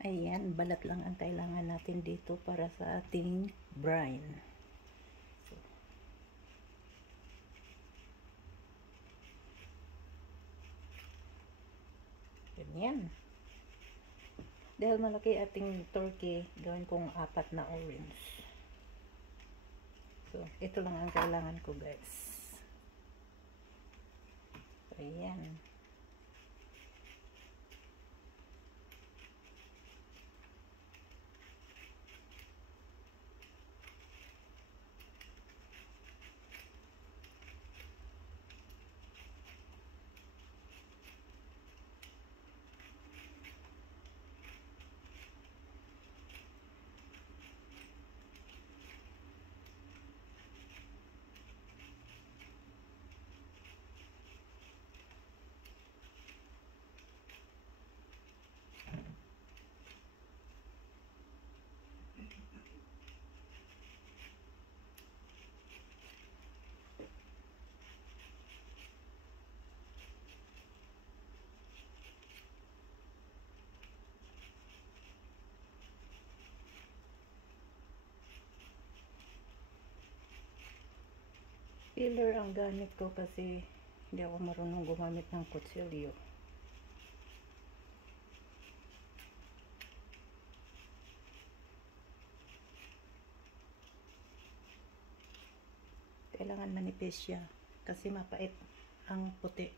Ayan, balat lang ang kailangan natin dito para sa ating brine. So, ganyan. Dahil malaki ating turkey, gawin kong 4 na orange. So, ito lang ang kailangan ko, guys. So, ayan. Peeler ang gamit ko kasi hindi ako marunong gumamit ng kutsilyo. Kailangan manipis siya kasi mapait ang puti.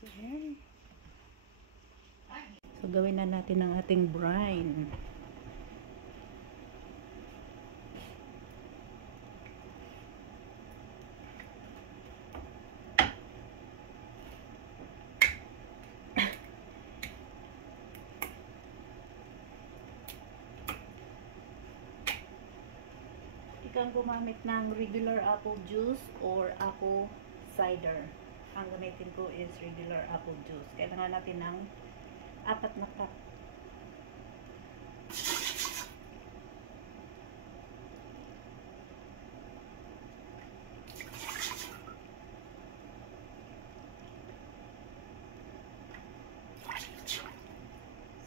So, ayan. So, gawin na natin ang ating brine. Ikang gumamit ng regular apple juice or apple cider. Ang gamitin ko is regular apple juice. Kailangan natin ng 4 na cup.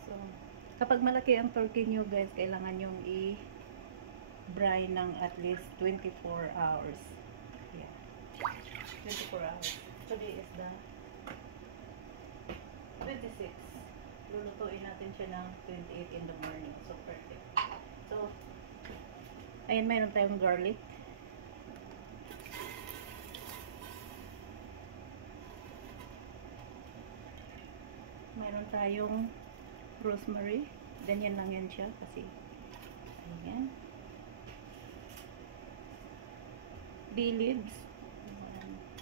So, kapag malaki ang turkey nyo, guys, kailangan yung i-brine ng at least 24 hours. Yeah. 24 hours. Today is the 26. Lulutuin natin siya ng 28 in the morning. So, perfect. So, ayan, mayroon tayong garlic. Mayroon tayong rosemary. Ganyan lang yan siya kasi ayan. Bay leaves.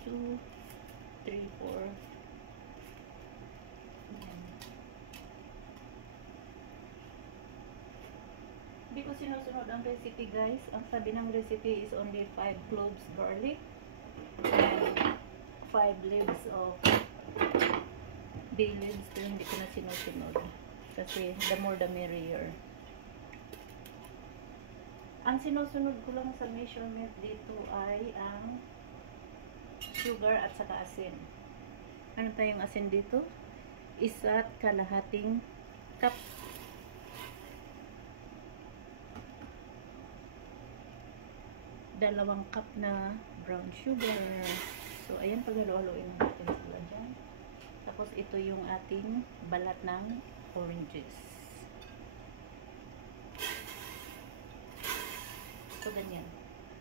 1, 2, 3, 4. Hindi ko sinusunod ang recipe, guys. Ang sabi ng recipe is only 5 cloves garlic and 5 leaves of bay leaves. Pero hindi ko na sinusunod kasi the more the merrier. Ang sinusunod ko lang sa measurement dito ay ang sugar at saka asin. Ano tayong asin dito? 1.5 cup. Dalawang cup na brown sugar. So, ayan, paghalo-haloin natin sila dyan. Tapos, ito yung ating balat ng oranges. So, ganyan.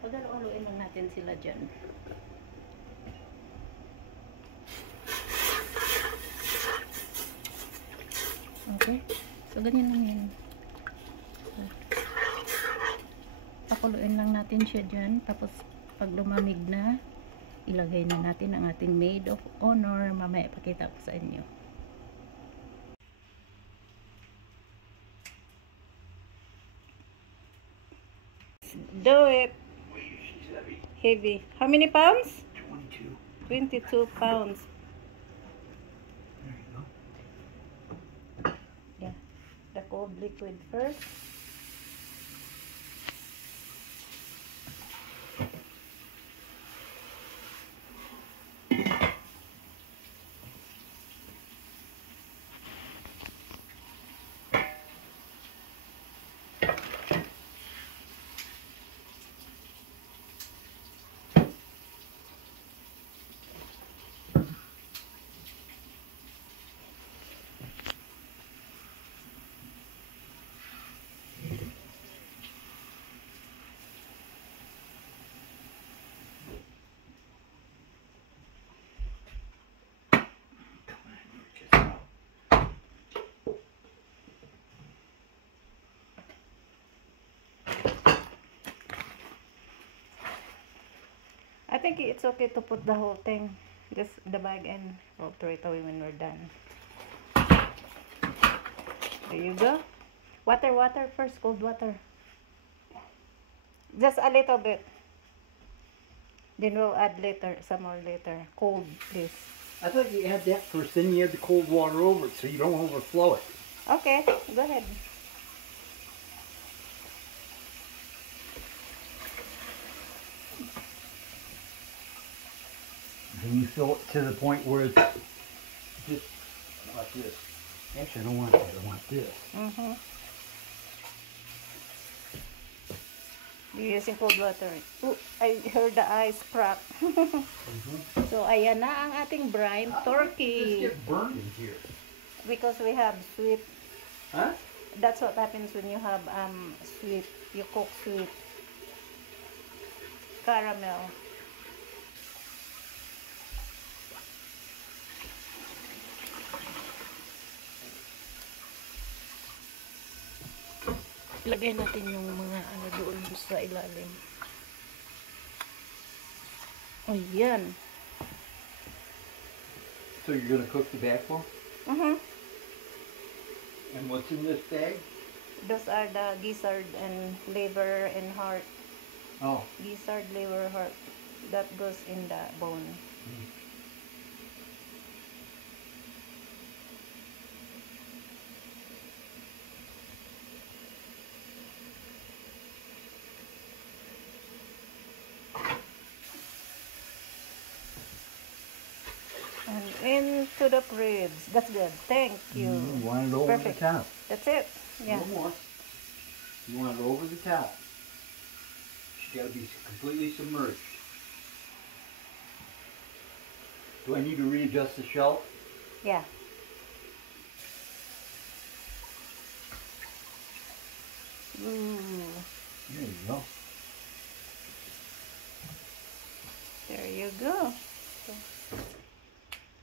Paghalo-haloin lang natin sila dyan. Okay. So, ganyan lang yan. So, pakuluin lang natin siya dyan. Tapos, pag lumamig na, ilagay na natin ang ating maid of honor. Mamaya pakita ko sa inyo. Do it. Heavy. How many pounds? 22 pounds. There you go. Yeah. The cold liquid first. I think it's okay to put the whole thing, just the bag, and we'll throw it away when we're done. There you go. Water, water first, cold water. Just a little bit. Then we'll add later, some more later. Cold, please. I thought you add that first, then you add the cold water over it so you don't overflow it. Okay, go ahead. Then you fill it to the point where it's just like this. Actually, I don't want that. I want this. Mm-hmm. You're using cold water. Ooh, I heard the ice crack. So, ayan na ang ating brine turkey. Just get burned in here. Because we have sweet. Huh? That's what happens when you have sweet. You cook sweet caramel. Lagay natin yung mga ano doon sa ilalim. Oh, yan. So you're gonna cook the backbone? Mm-hmm. And what's in this bag? Those are the gizzard and liver and heart. Oh. Gizzard, liver, heart. That goes in the bone. Mm. And into the ribs. That's good. Thank you. You want it over Perfect. the top. That's it. Yeah. No more. You want it over the top. She's got to be completely submerged. Do I need to readjust the shelf? Yeah. Ooh. There you go. There you go. So,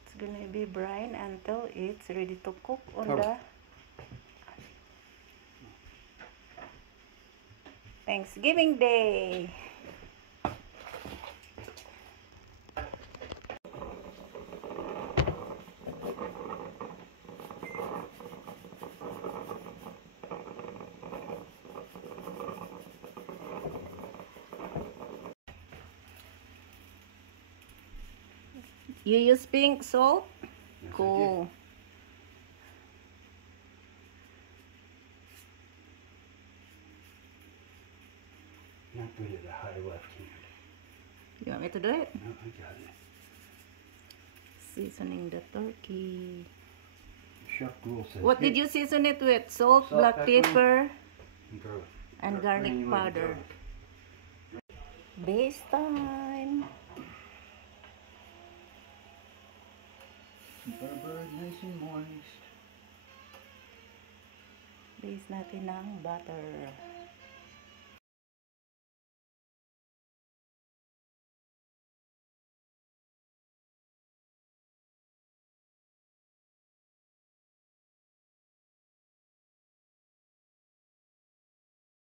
it's gonna be brine until it's ready to cook on Cover. the Thanksgiving Day. You use pink salt? Yes, I Cool. do it at a high left hand. You want me to do it? No, I got it. Seasoning the turkey. Chef Rule says. What did you season it with? Salt, Salt, black pepper, pepper, And garlic. and garlic Granular powder. garlic. Base time. Butter nice and moist. Base natin ng butter.